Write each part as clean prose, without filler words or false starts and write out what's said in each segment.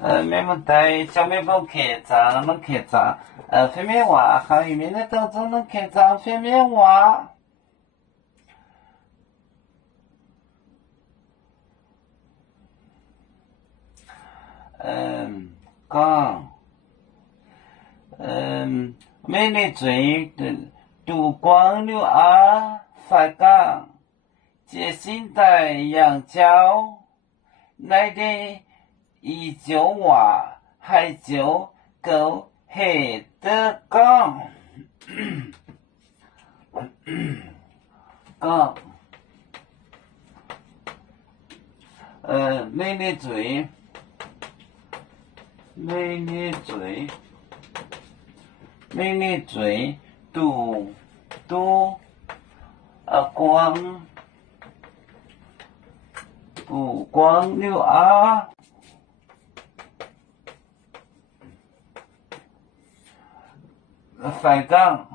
咩么带小妹帮开张，能开张，方面话行业面的当中能开张方面话。讲，美丽嘴的杜光溜啊，发讲，这现代洋胶，来的依旧话，还就够黑的讲，讲，美丽嘴。美丽嘴，杜光溜啊，反杠，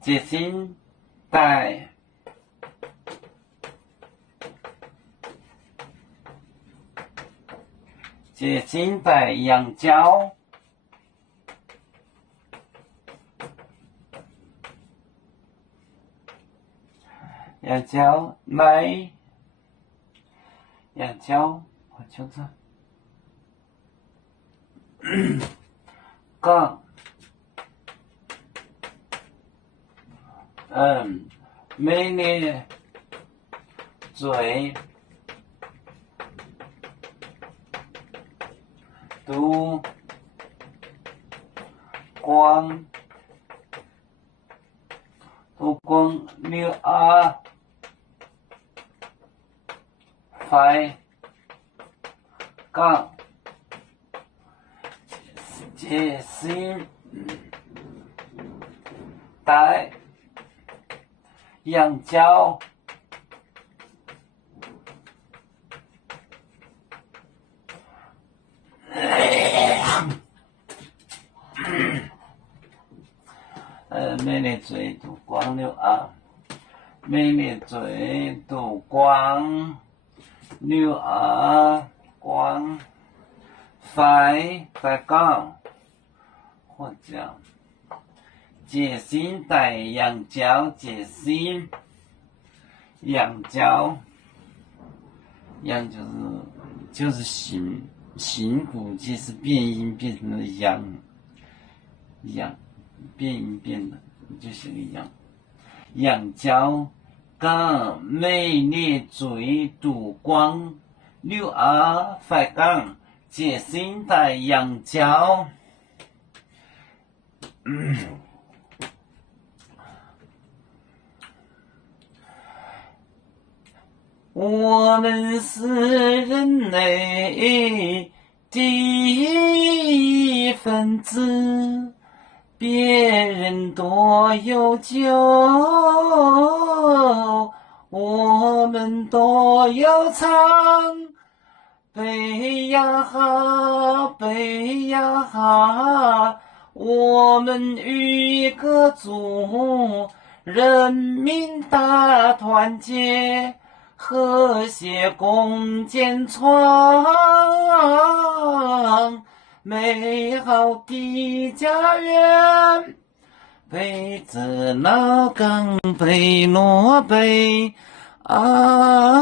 接心带。这现代洋胶，来，洋胶，我瞅瞅，讲，美丽嘴。杜光溜啊，快讲，这是带洋胶。美丽嘴杜光溜啊，美丽嘴杜光溜啊，光快讲，或者这现代洋胶，这新洋胶，洋就是辛苦，其实变音变成了洋，变音变的就是个洋胶，讲美丽嘴杜光溜啊，快讲这现代洋胶。我们是人类第一分子，别人多有酒，我们多有唱。北呀哈，北呀哈，我们与歌族，人民大团结。和谐共建创美好的家园，北至老港，北落北啊。